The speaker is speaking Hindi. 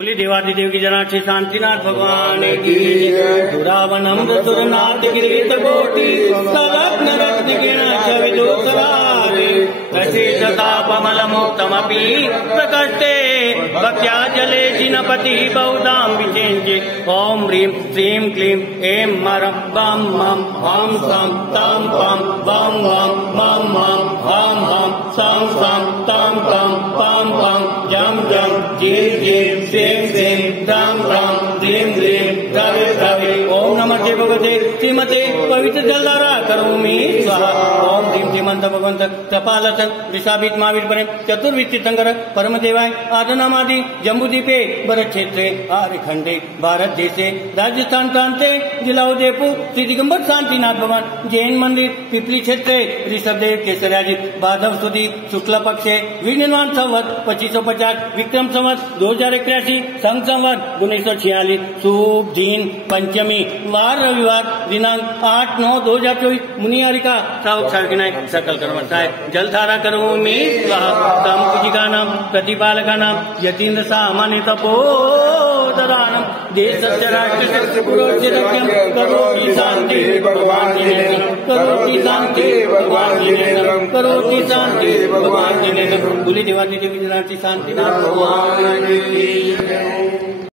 बोली देवादिदेव की जनार्ची शांतिनाथ भगवान की दुरावनम सुरनाथ गिरीत कोटि सलग्न रत्न कसे तथापमलमुक्तमपि प्रकष्टे भक्त्या जले जिनपति बहुधाम विचेन्ये ओम ह्रीं श्रीं क्लीं ऐं मरं बम मम हम सम तम पम बम वम मम मम हम हम सम सम तम तम पम पम जम जम जीं जीं श्रीं श्रीं ह्रां ह्रां ह्रीं ह्रीं द्रवे द्रवे ओम नमस्ते भगवते श्रीमते पवित्र जलधारा करोमि स्वाहा ओम ह्रीं श्रीमंत भगवंत कृपालसन विशाभित महावीर बने चतुर्विद तीर्थंकर परम देवाय आदनामादि जम्बूदीपे भरत क्षेत्रे आर्यखंडे भारत देशे राजस्थान प्रांते जिला उदयपुर श्री दिगंबर शांतिनाथ भगवान जैन मंदिर पिपली क्षेत्रे ऋषभदेव केसराजित भादव सुदी शुक्ल पक्षे विनिर्माण संवत 2550 विक्रम संवत 2081 संघ संवत 1946 शुभ दिन पंचमी वार रविवार दिनांक 8/9/2024 मुनियारिका श्रावक सार्वजनिक सकल कर्मचाय जलधारा करोमि स्वाहा तम पूजिका नाम प्रतिपालका नाम यतीन्द्र सामान्य तपोधरानम देशस्य राष्ट्रस्य पुरोचितज्ञं करोति शांति भगवान करोति शांति भगवान करोति शांति भगवान बोली देवादिदेव की जनार्ची शांतिनाथ भगवान की